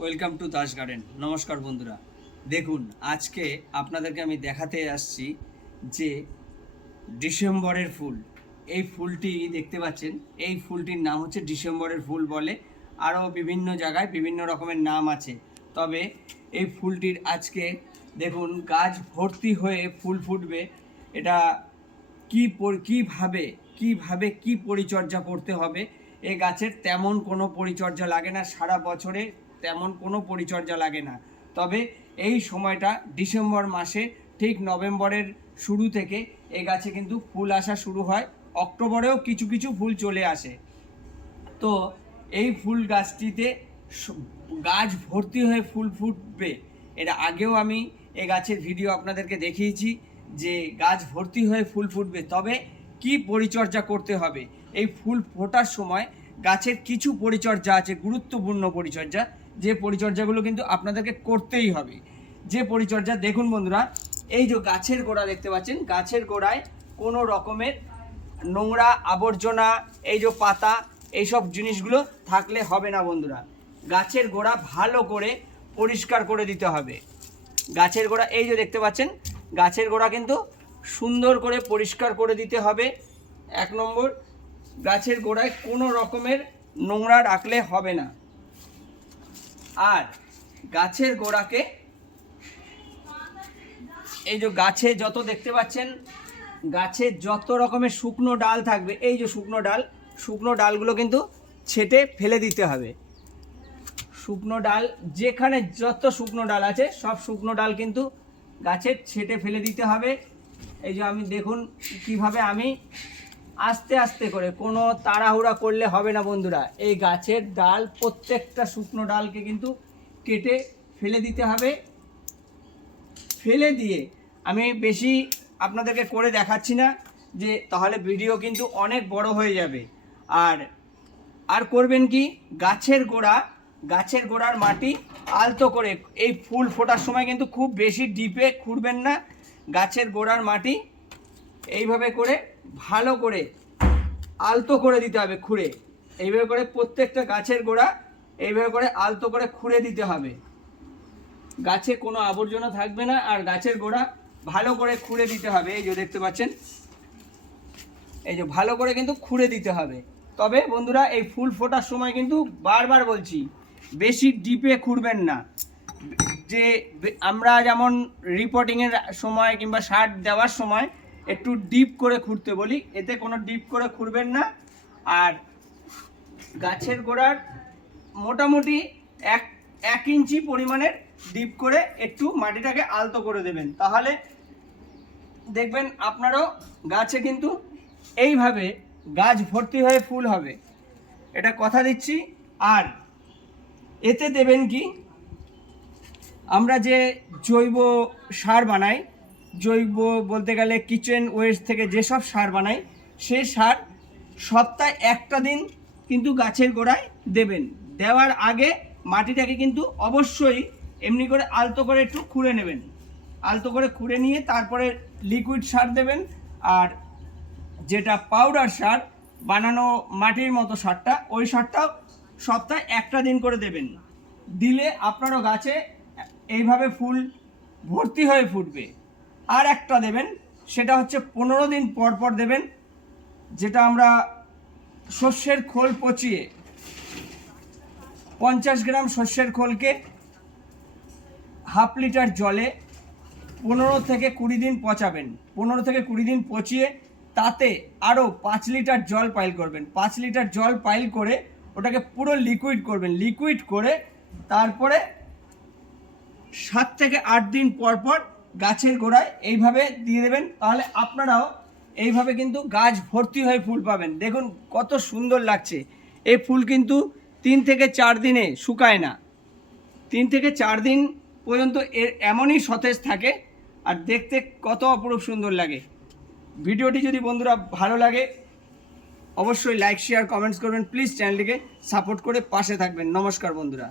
Welcome to Das garden. নমস্কার বন্ধুরা, দেখুন আজকে আপনাদেরকে আমি দেখাতে আসছি যে ডিসেম্বরের ফুল। এই ফুলটি দেখতে পাচ্ছেন, এই ফুলটির নাম হচ্ছে ডিসেম্বরের ফুল বলে। আরও বিভিন্ন জায়গায় বিভিন্ন রকমের নাম আছে, তবে এই ফুলটির আজকে দেখুন গাছ ভর্তি হয়ে ফুল ফুটবে। এটা কিভাবে কি পরিচর্যা করতে হবে। এই গাছের তেমন কোনো পরিচর্যা লাগে না, সারা বছরে তেমন কোনো পরিচর্যা লাগে না। তবে এই সময়টা ডিসেম্বর মাসে ঠিক নভেম্বরের শুরু থেকে এই গাছে কিন্তু ফুল আসা শুরু হয়, অক্টোবরেও কিছু কিছু ফুল চলে আসে। তো এই ফুল গাছটিতে গাছ ভর্তি হয়ে ফুল ফুটবে। এর আগেও আমি এই গাছের ভিডিও আপনাদেরকে দেখিয়েছি যে গাছ ভর্তি হয়ে ফুল ফুটবে, তবে কি পরিচর্যা করতে হবে। এই ফুল ফোটার সময় গাছের কিছু পরিচর্যা আছে, গুরুত্বপূর্ণ পরিচর্যা, যে পরিচর্যাগুলো কিন্তু আপনাদেরকে করতেই হবে। যে পরিচর্যা দেখুন বন্ধুরা, এই যে গাছের গোড়া দেখতে পাচ্ছেন, গাছের গোড়ায় কোনো রকমের নোংরা আবর্জনা, এই যে পাতা, এইসব জিনিসগুলো থাকলে হবে না বন্ধুরা। গাছের গোড়া ভালো করে পরিষ্কার করে দিতে হবে। গাছের গোড়া এই যে দেখতে পাচ্ছেন, গাছের গোড়া কিন্তু সুন্দর করে পরিষ্কার করে দিতে হবে। 1 নম্বর, গাছের গোড়ায় কোনো রকমের নোংরা রাখলে হবে না। আর গাছের গোড়াকে এই যে গাছে যত দেখতে পাচ্ছেন, গাছে যত রকমের শুকনো ডাল থাকবে, এই যে শুকনো ডালগুলো কিন্তু ছেঁটে ফেলে দিতে হবে। শুকনো ডাল, যেখানে যত শুকনো ডাল আছে সব শুকনো ডাল কিন্তু গাছের ছেঁটে ফেলে দিতে হবে। এই যে আমি দেখুন কিভাবে আমি আস্তে আস্তে করে, কোনো তাড়াহুড়া করলে হবে না বন্ধুরা। এই গাছের ডাল, প্রত্যেকটা শুকনো ডালকে কিন্তু কেটে ফেলে দিতে হবে। ফেলে দিয়ে আমি বেশি আপনাদেরকে করে দেখাচ্ছি না, যে তাহলে ভিডিও কিন্তু অনেক বড় হয়ে যাবে। আর করবেন কি, গাছের গোড়ার মাটি আলতো করে, এই ফুল ফোটার সময় কিন্তু খুব বেশি ডিপে খুঁড়বেন না। গাছের গোড়ার মাটি এইভাবে করে ভালো করে আলতো করে দিতে হবে, খুঁড়ে এইভাবে করে প্রত্যেকটা গাছের গোড়া এইভাবে করে আলতো করে খুঁড়ে দিতে হবে। গাছে কোনো আবর্জনা থাকবে না, আর গাছের গোড়া ভালো করে খুঁড়ে দিতে হবে। এই যে দেখতে পাচ্ছেন, এই যে ভালো করে কিন্তু খুঁড়ে দিতে হবে। তবে বন্ধুরা, এই ফুল ফোটার সময় কিন্তু বারবার বলছি, বেশি ডিপে খুঁড়বেন না। যে আমরা যেমন রিপোর্টিংয়ের সময় কিংবা সার দেওয়ার সময় একটু ডিপ করে খুঁড়তে বলি, এতে কোনো ডিপ করে খুঁড়বেন না। আর গাছের গোড়ার মোটামুটি এক ইঞ্চি পরিমাণের ডিপ করে একটু মাটিটাকে আলতো করে দেবেন, তাহলে দেখবেন আপনারও গাছে কিন্তু এইভাবে গাছ ভর্তি হয়ে ফুল হবে, এটা কথা দিচ্ছি। আর এতে দেবেন কি, আমরা যে জৈব সার বানাই, জৈব বলতে গেলে কিচেন ওয়েস্ট থেকে যেসব সার বানাই, সেই সার সপ্তাহে একটা দিন কিন্তু গাছের গোড়ায় দেবেন। দেওয়ার আগে মাটিটাকে কিন্তু অবশ্যই এমনি করে আলতো করে একটু খুঁড়ে নেবেন। আলতো করে খুঁড়ে নিয়ে তারপরে লিকুইড সার দেবেন। আর যেটা পাউডার সার বানানো মাটির মতো সারটা, ওই সারটাও সপ্তাহে একটা দিন করে দেবেন। দিলে আপনারও গাছে এইভাবে ফুল ভর্তি হয়ে ফুটবে। আর একটা দেবেন, সেটা হচ্ছে 15 দিন পর পর দেবেন, যেটা আমরা সর্ষের খোল পচিয়ে 50 গ্রাম সর্ষের খোলকে ½ লিটার জলে 15 থেকে 20 দিন পচাবেন। 15 থেকে 20 দিন পচিয়ে তাতে আরও 5 লিটার জল পাইল করবেন। 5 লিটার জল পাইল করে ওটাকে পুরো লিকুইড করবেন। লিকুইড করে তারপরে 7 থেকে 8 দিন পর পর গাছের গোড়ায় এইভাবে দিয়ে দেবেন, তাহলে আপনারাও এইভাবে কিন্তু গাছ ভর্তি হয়ে ফুল পাবেন। দেখুন কত সুন্দর লাগছে। এই ফুল কিন্তু 3 থেকে 4 দিনে শুকায় না, 3 থেকে 4 দিন পর্যন্ত এর এমনই সতেজ থাকে, আর দেখতে কত অপরূপ সুন্দর লাগে। ভিডিওটি যদি বন্ধুরা ভালো লাগে অবশ্যই লাইক, শেয়ার, কমেন্টস করবেন। প্লিজ চ্যানেলটিকে সাপোর্ট করে পাশে থাকবেন। নমস্কার বন্ধুরা।